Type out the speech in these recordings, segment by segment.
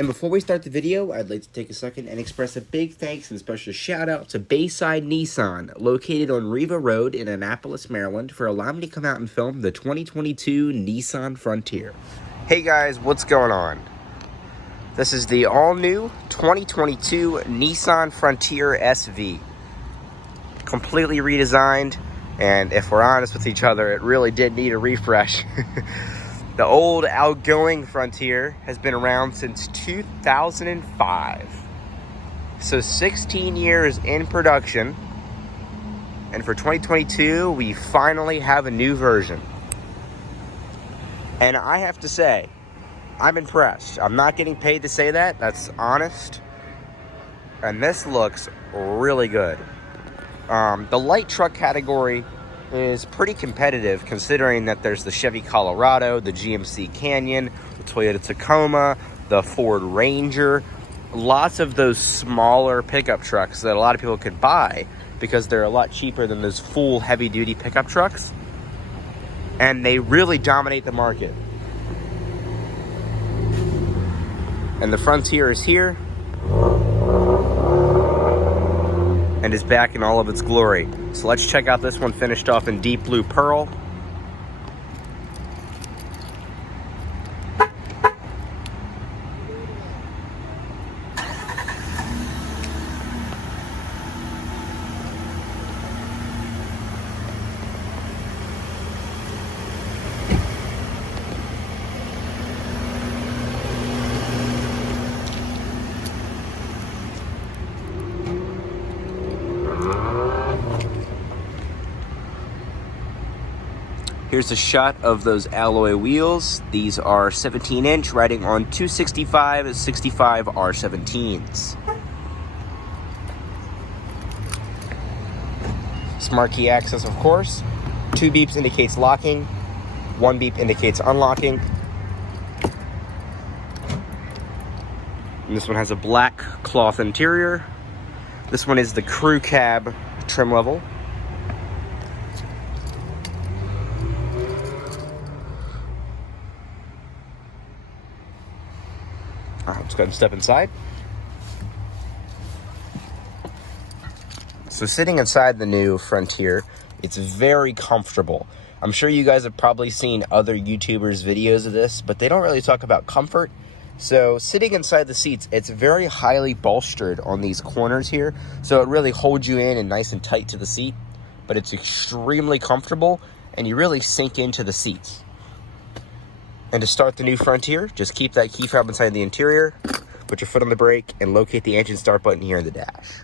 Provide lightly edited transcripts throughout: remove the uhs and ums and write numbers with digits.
And before we start the video, I'd like to take a second and express a big thanks and special shout out to Bayside Nissan, located on Riva Road in Annapolis, Maryland, for allowing me to come out and film the 2022 Nissan Frontier. Hey guys, what's going on? This is the all-new 2022 Nissan Frontier SV. Completely redesigned, and if we're honest with each other, it really did need a refresh. The old outgoing Frontier has been around since 2005. So 16 years in production. And for 2022, we finally have a new version. And I have to say, I'm impressed. I'm not getting paid to say that. That's honest. And this looks really good. The light truck category is pretty competitive, considering that there's the Chevy Colorado, the GMC Canyon, the Toyota Tacoma, the Ford Ranger. Lots of those smaller pickup trucks that a lot of people could buy because they're a lot cheaper than those full heavy-duty pickup trucks. And they really dominate the market. And the Frontier is here and is back in all of its glory. So let's check out this one finished off in deep blue pearl. Here's a shot of those alloy wheels. These are 17-inch, riding on 265 65 R17s. Smart key access, of course. 2 beeps indicates locking. 1 beep indicates unlocking. And this one has a black cloth interior. This one is the crew cab trim level. Let's go ahead and step inside. So sitting inside the new Frontier, it's very comfortable. I'm sure you guys have probably seen other YouTubers' videos of this, but they don't really talk about comfort. So sitting inside the seats, it's very highly bolstered on these corners here, so it really holds you in and nice and tight to the seat, but it's extremely comfortable and you really sink into the seats. And to start the new Frontier, just keep that key fob inside the interior, put your foot on the brake, and locate the engine start button here in the dash.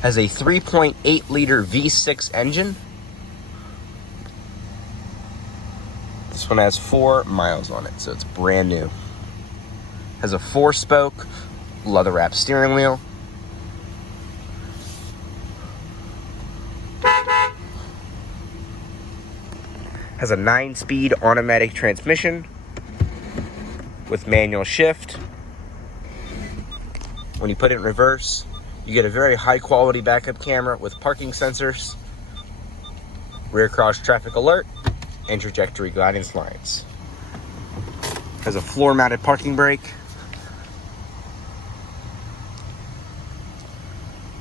Has a 3.8 liter V6 engine. This one has 4 miles on it, so it's brand new. Has a 4-spoke leather wrapped steering wheel. Has a 9-speed automatic transmission with manual shift. When you put it in reverse, you get a very high quality backup camera with parking sensors, rear cross traffic alert, and trajectory guidance lines. Has a floor mounted parking brake.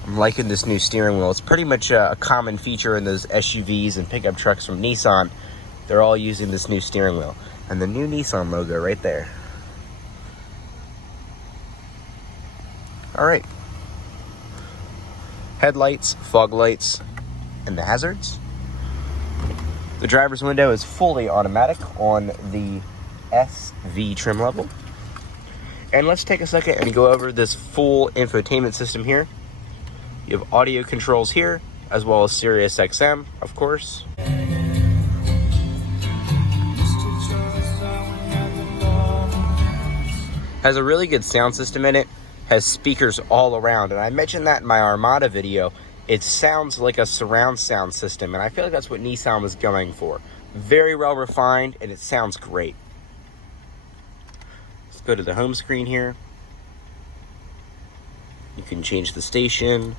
I'm liking this new steering wheel. It's pretty much a common feature in those SUVs and pickup trucks from Nissan. They're all using this new steering wheel. And the new Nissan logo right there. All right. Headlights, fog lights, and the hazards. The driver's window is fully automatic on the SV trim level. And let's take a second and go over this full infotainment system here. You have audio controls here, as well as Sirius XM, of course. Has a really good sound system in it. Has speakers all around, and I mentioned that in my Armada video. It sounds like a surround sound system, and I feel like that's what Nissan was going for. Very well refined, and it sounds great. Let's go to the home screen here. You can change the station,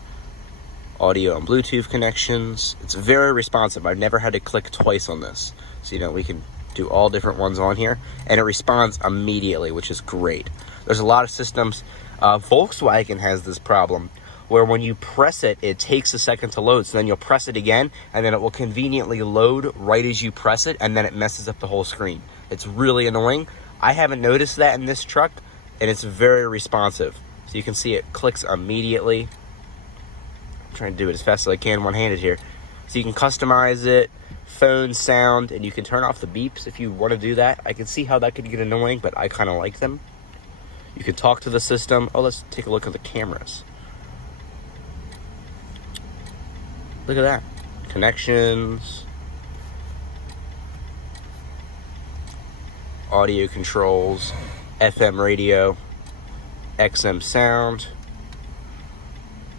audio and Bluetooth connections. It's very responsive. I've never had to click twice on this. So, you know, we can do all different ones on here, and it responds immediately, which is great. There's a lot of systems. Volkswagen has this problem where when you press it, it takes a second to load. So then you'll press it again, and then it will conveniently load right as you press it, and then it messes up the whole screen. It's really annoying. I haven't noticed that in this truck, and it's very responsive. So you can see it clicks immediately. I'm trying to do it as fast as I can one-handed here. So you can customize it, phone sound, and you can turn off the beeps if you want to do that. I can see how that could get annoying, but I kind of like them. You can talk to the system. Oh, let's take a look at the cameras. Look at that. Connections. Audio controls. FM radio. XM sound.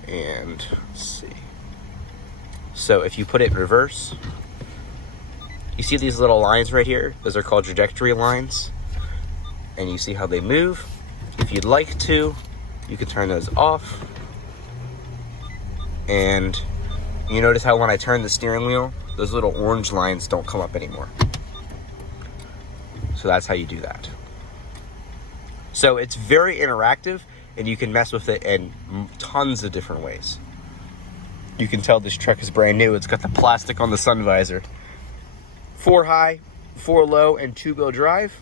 And let's see. So if you put it in reverse, you see these little lines right here? Those are called trajectory lines. And you see how they move. If you'd like to, you can turn those off. And you notice how when I turn the steering wheel, those little orange lines don't come up anymore. So that's how you do that. So it's very interactive, and you can mess with it in tons of different ways. You can tell this truck is brand new. It's got the plastic on the sun visor. 4 high, 4 low, and 2-wheel drive.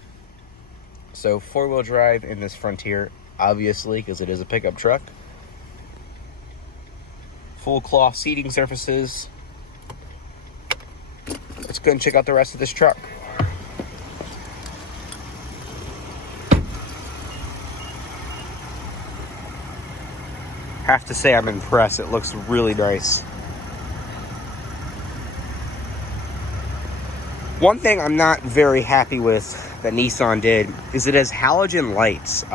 So 4-wheel drive in this Frontier, obviously, because it is a pickup truck. Full cloth seating surfaces. Let's go and check out the rest of this truck. Have to say I'm impressed. It looks really nice. One thing I'm not very happy with that Nissan did is it has halogen lights.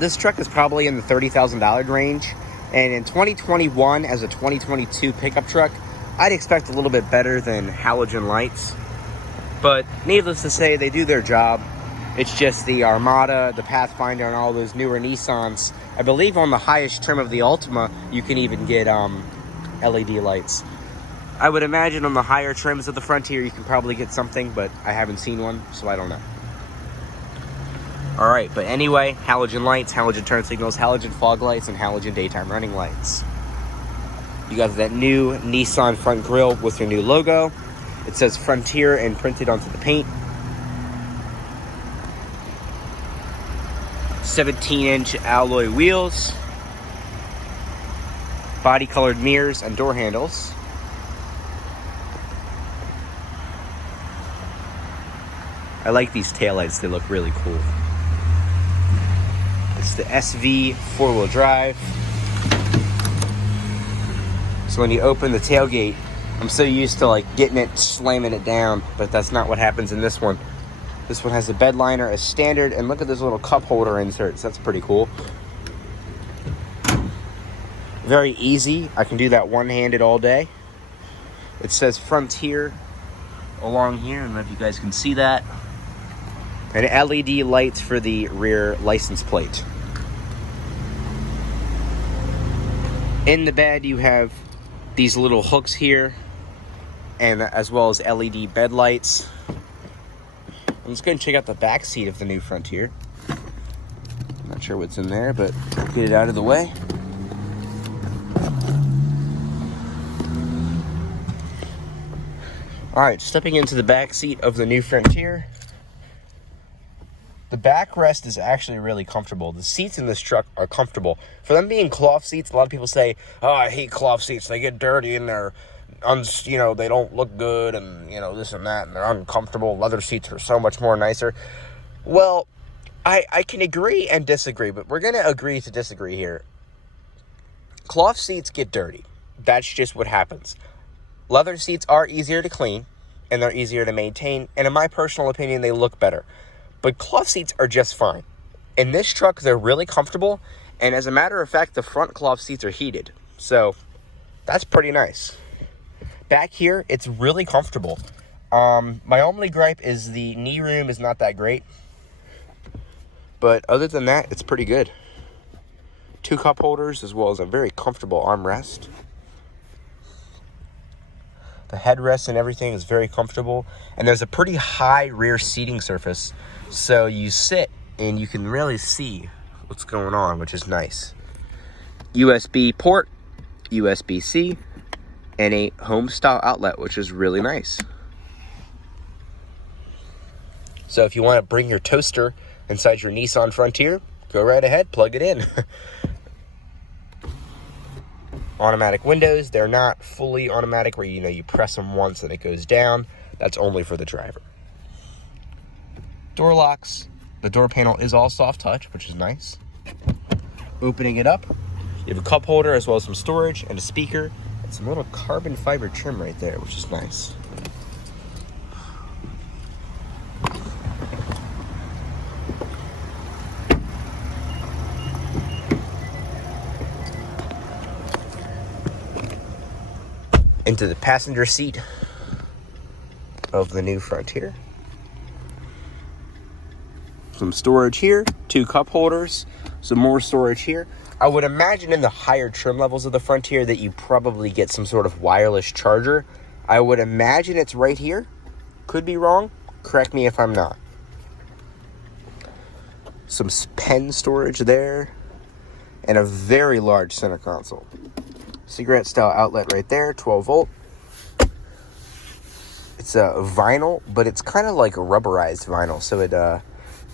This truck is probably in the $30,000 range. And in 2021, as a 2022 pickup truck, I'd expect a little bit better than halogen lights. But needless to say, they do their job. It's just the Armada, the Pathfinder, and all those newer Nissans. I believe on the highest trim of the Altima, you can even get LED lights. I would imagine on the higher trims of the Frontier, you can probably get something, but I haven't seen one, so I don't know. All right, but anyway, halogen lights, halogen turn signals, halogen fog lights, and halogen daytime running lights. You got that new Nissan front grille with your new logo. It says Frontier imprinted onto the paint. 17-inch alloy wheels. Body colored mirrors and door handles. I like these taillights, they look really cool. It's the SV 4-wheel drive. So when you open the tailgate, I'm so used to like getting it, slamming it down, but that's not what happens in this one. This one has a bed liner as standard, and look at those little cup holder inserts. That's pretty cool. Very easy. I can do that one-handed all day. It says Frontier along here. I don't know if you guys can see that. And LED lights for the rear license plate. In the bed, you have these little hooks here, and as well as LED bed lights. I'm just going to check out the back seat of the new Frontier. I'm not sure what's in there, but get it out of the way. All right, stepping into the back seat of the new Frontier. The backrest is actually really comfortable. The seats in this truck are comfortable. For them being cloth seats, a lot of people say, oh, I hate cloth seats. They get dirty and they're, they don't look good and, this and that, and they're uncomfortable. Leather seats are so much more nicer. Well, I can agree and disagree, but we're going to agree to disagree here. Cloth seats get dirty. That's just what happens. Leather seats are easier to clean, and they're easier to maintain, and in my personal opinion, they look better. But cloth seats are just fine. In this truck, they're really comfortable, and as a matter of fact, the front cloth seats are heated. So, that's pretty nice. Back here, it's really comfortable. My only gripe is the knee room is not that great. But other than that, it's pretty good. 2 cup holders as well as a very comfortable armrest. The headrest and everything is very comfortable. And there's a pretty high rear seating surface. So you sit and you can really see what's going on, which is nice. USB port, USB-C, and a home style outlet, which is really nice. So if you want to bring your toaster inside your Nissan Frontier, go right ahead, plug it in. Automatic windows, they're not fully automatic where you press them once and it goes down. That's only for the driver. Door locks. The door panel is all soft touch, which is nice. Opening it up, you have a cup holder as well as some storage and a speaker and some little carbon fiber trim right there, which is nice. Into the passenger seat of the new Frontier. Some storage here, 2 cup holders, some more storage here. I would imagine in the higher trim levels of the Frontier that you probably get some sort of wireless charger. I would imagine it's right here. Could be wrong. Correct me if I'm not. Some pen storage there. And a very large center console. Cigarette style outlet right there, 12 volt. It's a vinyl, but it's kind of like a rubberized vinyl. So it,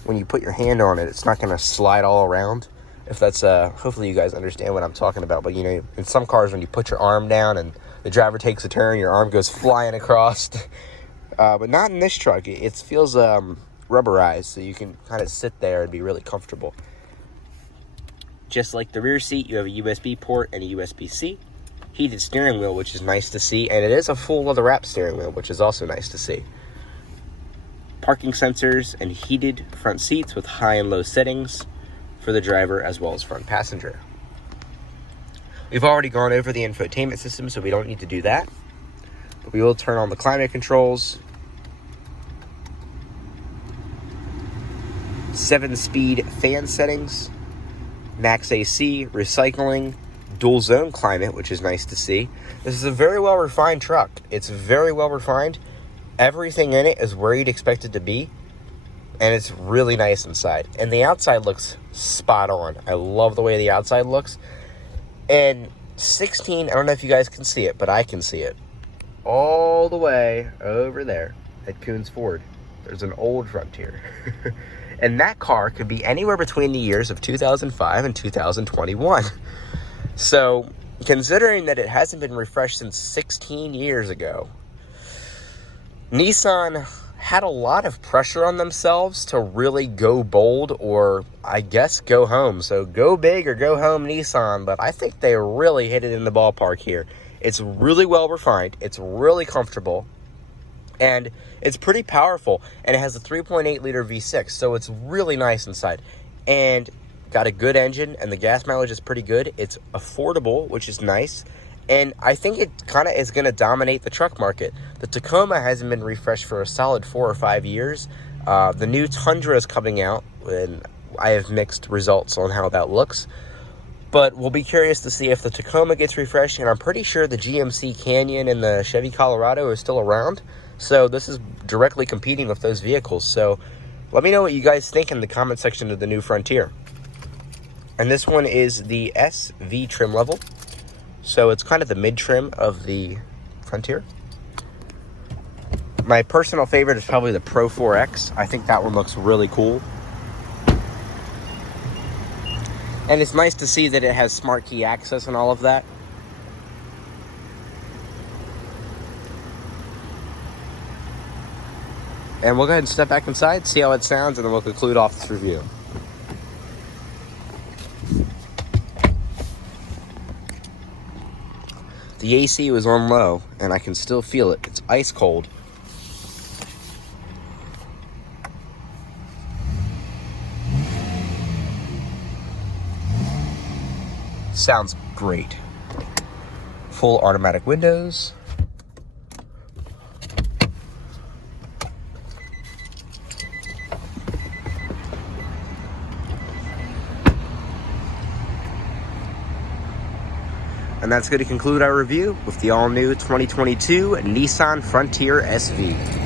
when you put your hand on it, it's not going to slide all around. If that's, hopefully you guys understand what I'm talking about. But in some cars, when you put your arm down and the driver takes a turn, your arm goes flying across. But not in this truck. It feels rubberized, so you can kind of sit there and be really comfortable. Just like the rear seat, you have a USB port and a USB-C. Heated steering wheel, which is nice to see. And it is a full leather wrap steering wheel, which is also nice to see. Parking sensors and heated front seats with high and low settings for the driver as well as front passenger. We've already gone over the infotainment system, so we don't need to do that. But we will turn on the climate controls. 7-speed fan settings. Max AC, recycling, dual zone climate, which is nice to see. This is a very well refined truck. It's very well refined. Everything in it is where you'd expect it to be. And it's really nice inside. And the outside looks spot on. I love the way the outside looks. And 16, I don't know if you guys can see it, but I can see it. All the way over there at Coons Ford. There's an old Frontier. And that car could be anywhere between the years of 2005 and 2021. So, considering that it hasn't been refreshed since 16 years ago, Nissan had a lot of pressure on themselves to really go bold, or I guess go home. So go big or go home, Nissan. But I think they really hit it in the ballpark here. It's really well refined. It's really comfortable. And it's pretty powerful. And it has a 3.8 liter V6. So it's really nice inside. And got a good engine. And the gas mileage is pretty good. It's affordable, which is nice. And I think it kind of is going to dominate the truck market. The Tacoma hasn't been refreshed for a solid 4 or 5 years. The new Tundra is coming out, and I have mixed results on how that looks. But we'll be curious to see if the Tacoma gets refreshed, and I'm pretty sure the GMC Canyon and the Chevy Colorado are still around. So this is directly competing with those vehicles. So let me know what you guys think in the comment section of the new Frontier. And this one is the SV trim level. So it's kind of the mid-trim of the Frontier. My personal favorite is probably the Pro 4X. I think that one looks really cool. And it's nice to see that it has smart key access and all of that. And we'll go ahead and step back inside, see how it sounds, and then we'll conclude off this review. The AC was on low, and I can still feel it. It's ice cold. Sounds great. Full automatic windows. And that's going to conclude our review with the all-new 2022 Nissan Frontier SV.